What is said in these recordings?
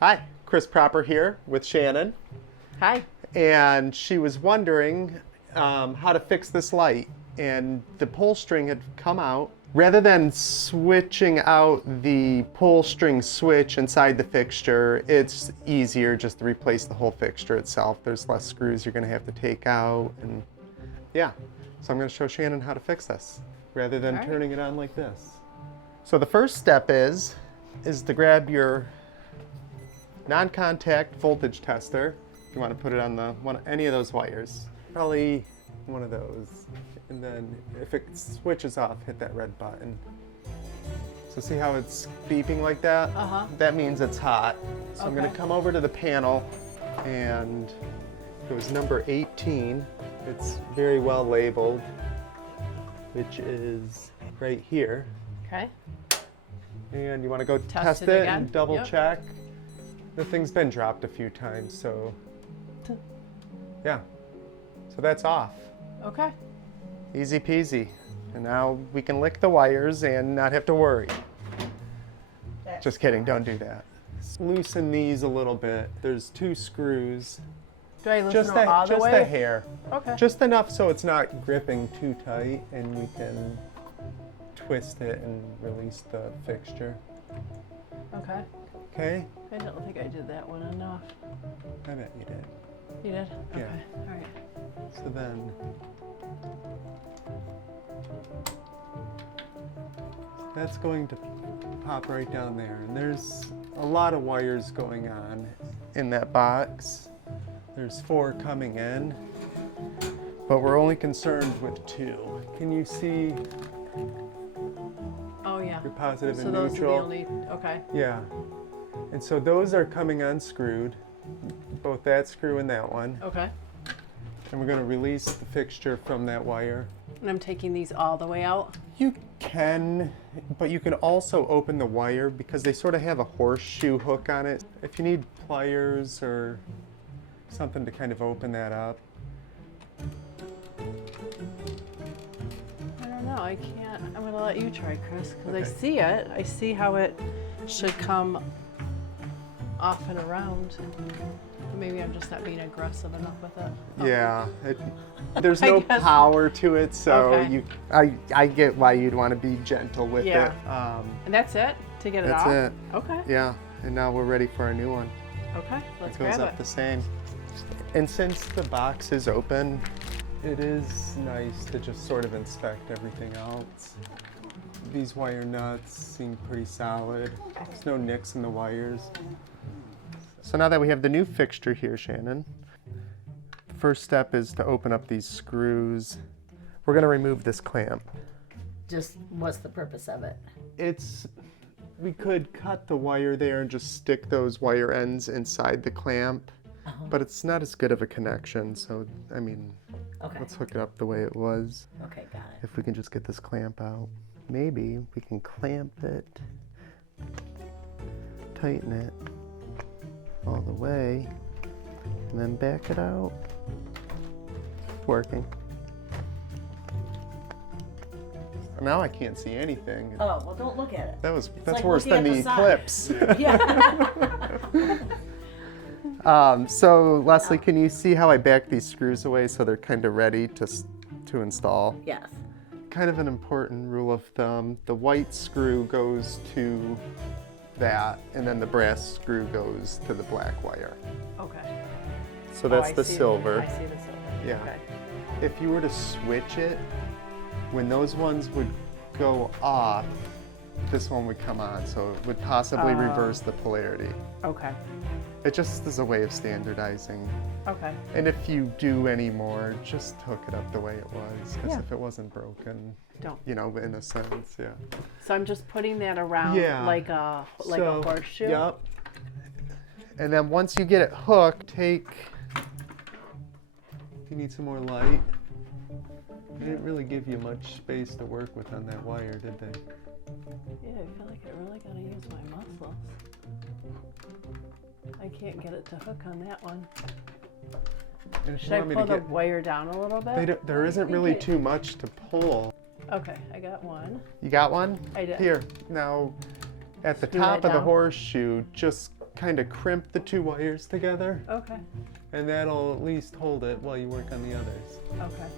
Hi, Chris Proper here with Shannon. Hi. And she was wondering how to fix this light. And the pull string had come out. Rather than switching out the pull string switch inside the fixture, it's easier just to replace the whole fixture itself. There's less screws you're going to have to take out. And yeah, so I'm going to show Shannon how to fix this rather than turning it on like this. So the first step is to grab your non-contact voltage tester. You want to put it on any of those wires. Probably one of those. And then if it switches off, hit that red button. So see how it's beeping like that? That means it's hot. So I'm going to come over to the panel, and it was number 18. It's very well labeled, which is right here. Okay. And you want to go test it and double check. The thing's been dropped a few times, so yeah. So that's off. Okay. Easy peasy. And now we can lick the wires and not have to worry. Just kidding, don't do that. Loosen these a little bit. There's 2 screws. Do I loosen them all the way? Just a hair. Okay. Just enough so it's not gripping too tight, and we can twist it and release the fixture. Okay. Okay? I don't think I did that one enough. I bet you did. You did? Yeah. Okay. All right. So then, that's going to pop right down there. And there's a lot of wires going on in that box. There's 4 coming in, but we're only concerned with 2. Can you see your positive and neutral? So those are the only, okay. Yeah. And so those are coming unscrewed, both that screw and that one. Okay. And we're going to release the fixture from that wire. And I'm taking these all the way out? You can, but you can also open the wire because they sort of have a horseshoe hook on it. If you need pliers or something to kind of open that up. I don't know, I can't. I'm going to let you try, Chris, because I see it. I see how it should come off and around. Maybe I'm just not being aggressive enough with it. Yeah, there's no power to it, so I get why you'd want to be gentle with it. And that's it? To get it off? That's it. Okay. Yeah, and now we're ready for our new one. Okay, let's grab it. It goes up the same. And since the box is open, it is nice to just sort of inspect everything else. These wire nuts seem pretty solid. There's no nicks in the wires. So now that we have the new fixture here, Shannon, the first step is to open up these screws. We're going to remove this clamp. Just what's the purpose of it? We could cut the wire there and just stick those wire ends inside the clamp, but it's not as good of a connection. So, I mean, let's hook it up the way it was. Okay, got it. If we can just get this clamp out. Maybe we can clamp it, tighten it all the way, and then back it out. It's working. Now I can't see anything. Oh, well, don't look at it. That's like worse than the eclipse. Yeah. So Leslie, can you see how I back these screws away so they're kind of ready to install? Yes. Kind of an important rule of thumb. The white screw goes to that, and then the brass screw goes to the black wire. Okay. So that's the silver. I see the silver. Yeah. Okay. If you were to switch it, when those ones would go off, this one would come on, so it would possibly reverse the polarity. Okay. It just is a way of standardizing. Okay. And if you do any more, just hook it up the way it was, because if it wasn't broken, you know, in a sense, So I'm just putting that around like a horseshoe? Yep. And then once you get it hooked, you need some more light. They didn't really give you much space to work with on that wire, did they? Yeah, I feel like I really got to use my muscles. I can't get it to hook on that one. Should I pull the wire down a little bit? There isn't really too much to pull. Okay, I got one. You got one? I did. Here, now at the top of the horseshoe, just kind of crimp the two wires together, Okay. and that'll at least hold it while you work on the others. Okay.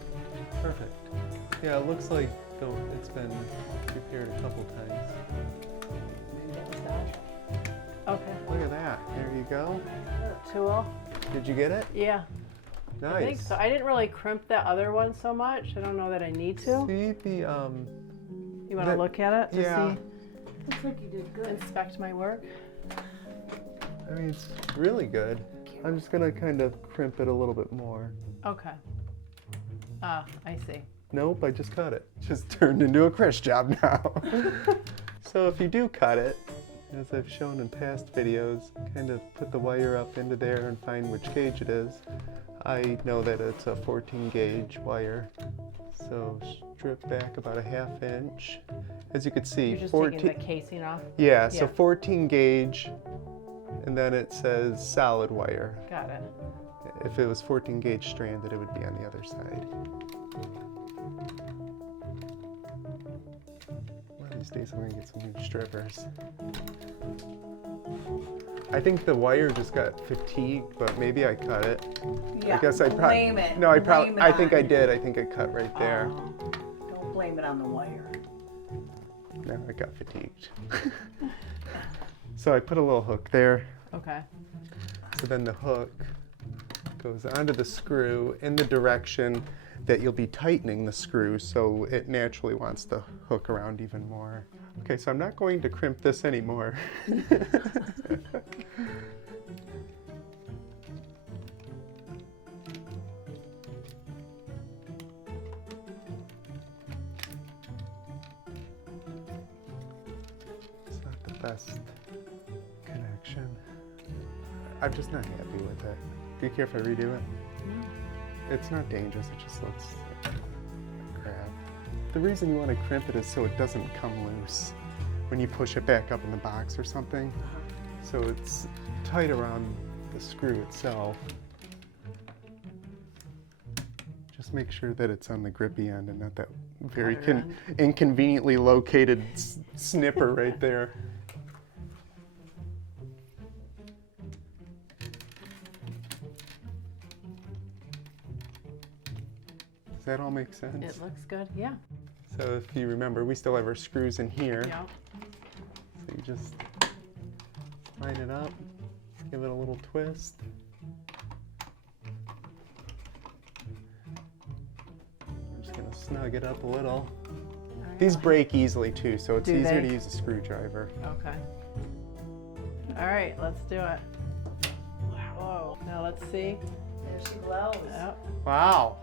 Perfect. Yeah, it looks like it's been repaired a couple times. Maybe that was that. Okay. Look at that. There you go. Tool. Did you get it? Yeah. Nice. I think so. I didn't really crimp that other one so much. I don't know that I need to. See the You want to look at it to yeah. see, Looks like you did good. inspect my work? I mean, it's really good. I'm just gonna kind of crimp it a little bit more. Okay. Ah, I see. Nope, I just cut it. Just turned into a Chris job now. So if you do cut it, as I've shown in past videos, kind of put the wire up into there and find which gauge it is. I know that it's a 14 gauge wire. So strip back about a 1/2 inch. As you can see, You're just 14. taking the casing off? Yeah, so Yeah. 14 gauge, and then it says solid wire. Got it. If it was 14 gauge stranded, it would be on the other side. One of these days I'm gonna get some new strippers. I think the wire just got fatigued, but maybe I cut it. Yeah, I guess I probably. blame it. No, I Blame probably. it I think on- I did. I think I cut right there. Don't blame it on the wire. No, I got fatigued. So I put a little hook there. Okay. So then the hook goes onto the screw in the direction that you'll be tightening the screw, so it naturally wants to hook around even more. Okay, so I'm not going to crimp this anymore. It's not the best connection. I'm just not happy with it. Do you care if I redo it? It's not dangerous, it just looks like crap. The reason you want to crimp it is so it doesn't come loose when you push it back up in the box or something. So it's tight around the screw itself. Just make sure that it's on the grippy end and not that very Other end. inconveniently located snipper right there. Does that all make sense? It looks good. Yeah. So if you remember, we still have our screws in here. Yeah. So you just line it up, give it a little twist. I'm just gonna snug it up a little. These break easily too, so it's Do easier they? to use a screwdriver. Okay. All right, let's do it. Whoa. Now let's see. There she glows. Yep. Wow,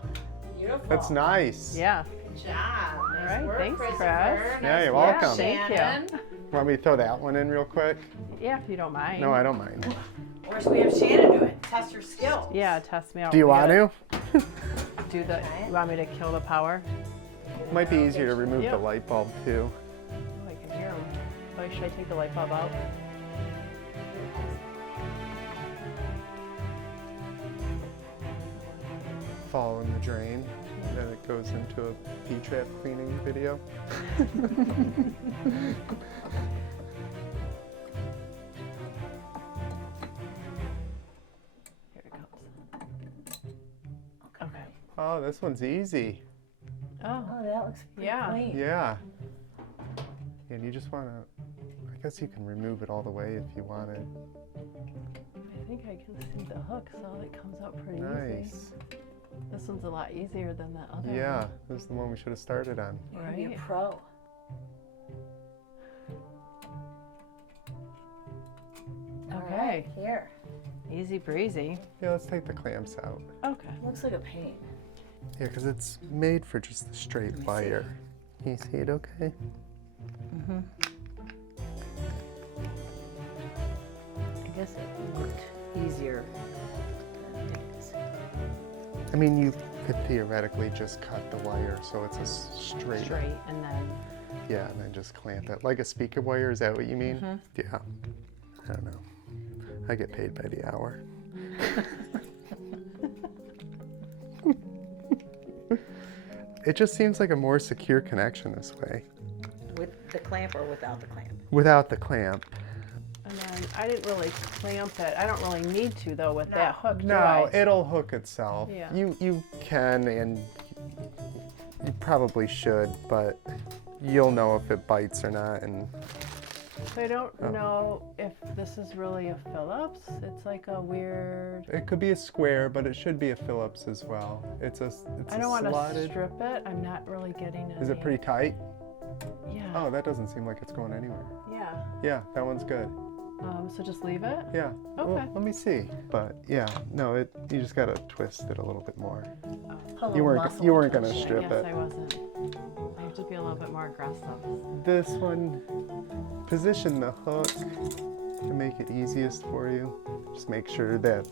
Beautiful. that's nice. Yeah. Good job. Nice right, work, thanks, Christopher. Chris. Yeah, you're work, welcome. Thank you. Shannon. Want me to throw that one in real quick? Yeah, if you don't mind. No, I don't mind. Or should we have Shannon do it? Test her skills. Yeah, test me out. Do you We want gotta to? Do the. You want me to kill the power? Might be easier to remove Yeah. the light bulb too. Oh, I can hear him. Oh, should I take the light bulb out? Fall in the drain, and then it goes into a P-trap cleaning video. Here it comes. Okay. Oh, this one's easy. Oh, Oh, that looks pretty Yeah. clean. Yeah. And you just want to, I guess you can remove it all the way if you wanted. I think I can see the hook, so it comes out pretty easy. Nice. This one's a lot easier than that other Yeah, this is the one we should have started on. You're gonna be a Right. pro. All Okay. right, here. one. Easy breezy. Yeah, let's take the clamps out. Okay. Looks like a pain. Yeah, because it's made for just the straight me see. wire. Can you see it okay? I guess it looked easier than it is. I mean, you could theoretically just cut the wire so it's a straight. Straight and then. Yeah, and then just clamp it. Like a speaker wire, is that what you mean? Yeah. I don't know. I get paid by the hour. It just seems like a more secure connection this way. With the clamp or without the clamp? Without the clamp. And then I didn't really clamp it. I don't really need to though with that hook, do No, I? it'll hook itself. Yeah. You can, and you probably should, but you'll know if it bites or not. And So I don't know if this is really a Phillips. It's like a weird. it could be a square, but it should be a Phillips as well. It's I don't want to slotted. strip it. I'm not really getting it. Is it pretty tight? Yeah. Oh, that doesn't seem like it's going anywhere. Yeah. Yeah, that one's good. So just leave it. Yeah. Well, Okay. let me see. But yeah, no, you just gotta twist it a little bit more. A little You weren't muscle you weren't push. gonna I strip guess it. I wasn't. I have to be a little bit more aggressive. This one, position the hook to make it easiest for you. Just make sure that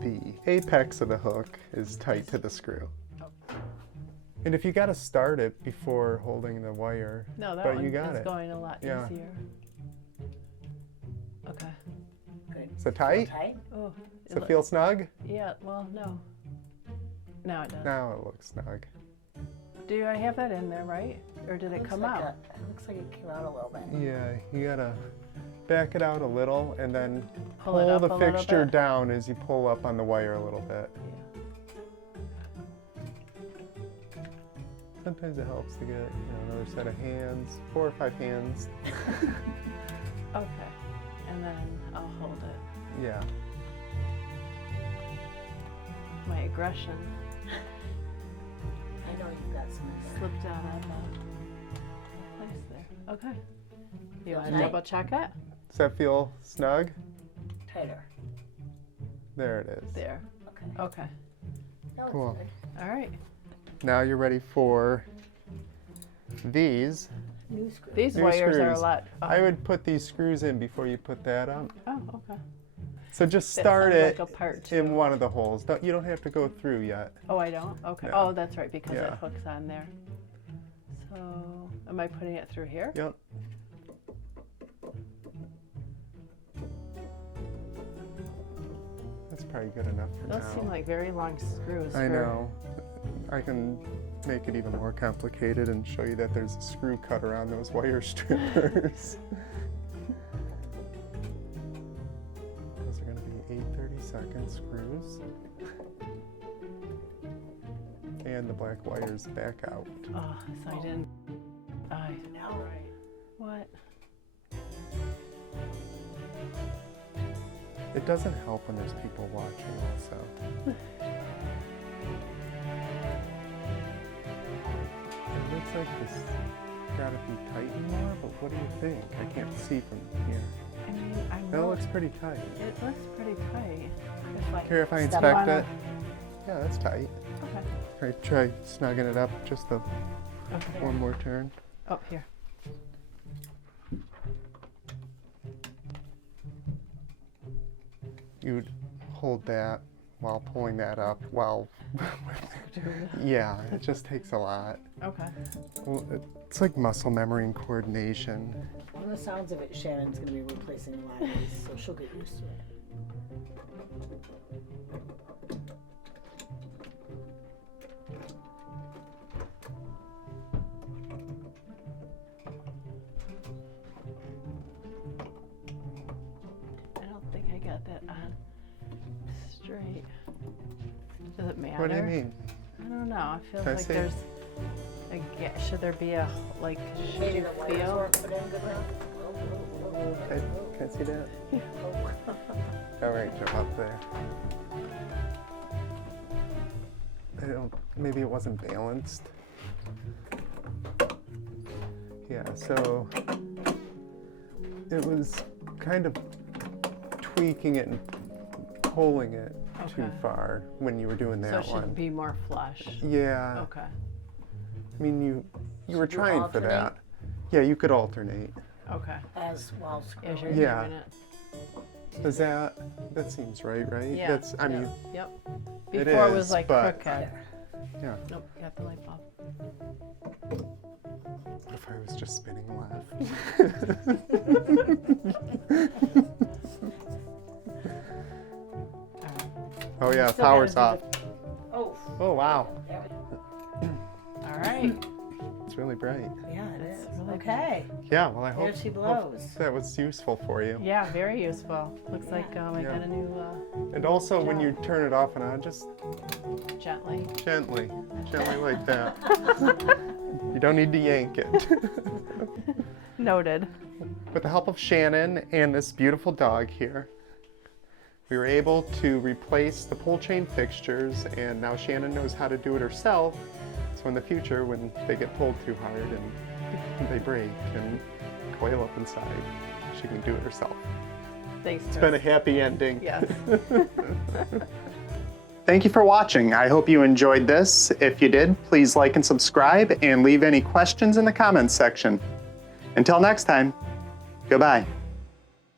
the apex of the hook is tight to the screw. And if you gotta start it before holding the wire, No, that but one you got is it. going a lot Yeah. easier. Okay. Good. Is it tight? Tight? Oh. Does it feel snug? Yeah. Well, no. Now it does. Now it looks snug. Do I have that in there, right? Or did it Looks come like out? It looks like it came out a little bit. Yeah, you gotta back it out a little and then Pull it pull up the a little fixture bit? down as you pull up on the wire a little bit. Sometimes it helps to get another set of hands, 4 or 5 hands. Okay. And then I'll hold it. Yeah. My aggression I know you've got some. slipped out of the place there. Okay. You want to Tight? double check it? Does that feel snug? Tighter. There it is. There. Okay. Okay. That looks Cool. good. All right. Now you're ready for these. New screw. These New wires are a screws. lot. I would put these screws in before you put that up. Oh, okay. So just That start sounds it like a part in two. one of the holes. You don't have to go through yet. Oh, I don't? Okay. No. Oh, that's right, because it Yeah. hooks on there. So, am I putting it through here? Yep. That's probably good enough for Those now. seem like very long screws. I for- know. I can make it even more complicated and show you that there's a screw cutter on those wire strippers. Those are going to be 8/32 screws. And the black wires back out. Oh, so I didn't. I know, right. What? It doesn't help when there's people watching also. It looks like this gotta be tightened more, but what do you think? I can't see from here. I mean, I That know looks pretty tight. it looks pretty tight. Care if I Step inspect on it? it. Yeah, that's tight. Okay. Try snugging it up just Okay. one more turn. Up here. You would hold that while pulling that up while yeah, it just takes a lot. Okay. Well, it's like muscle memory and coordination. From the sounds of it, Shannon's going to be replacing a lot of these, so she'll get used to it. I don't think I got that on straight. Does it matter? What do you mean? I don't know. It feels Can I like see? there's a should there be a like? Should Maybe you the wires feel? weren't put in good enough. Can I see that? All right, jump up there. I don't. Maybe it wasn't balanced. Yeah. So it was kind of tweaking it and pulling it too Okay. far when you were doing So that it should one. be more flush. Yeah. Okay. I mean, you were Should you trying for alternate? that. Yeah, you could alternate. Okay. As while As you're screwing. Yeah. doing it. Does that seems right? Yeah. That's. I mean, Yep. It Before it was is, like but- crooked. yeah. Nope. Got the light bulb. What if I was just spinning left? Oh yeah, Still power's gotta off. do Oh, Oh wow, there we All right. it's really bright. go. Yeah, it It's is. really Okay, Yeah, well, I hope, there she hope blows. that was useful for you. Yeah, very useful. Looks like I Yeah. got a new And also, when you turn it off and on, just gently. gently like that. You don't need to yank it. Noted. With the help of Shannon and this beautiful dog here, we were able to replace the pull chain fixtures, and now Shannon knows how to do it herself. So in the future, when they get pulled too hard and they break and coil up inside, she can do it herself. Thanks, It's been a happy ending. Yes. Thank you for watching. I hope you enjoyed this. If you did, please like and subscribe and leave any questions in the comments section. Until next time, goodbye.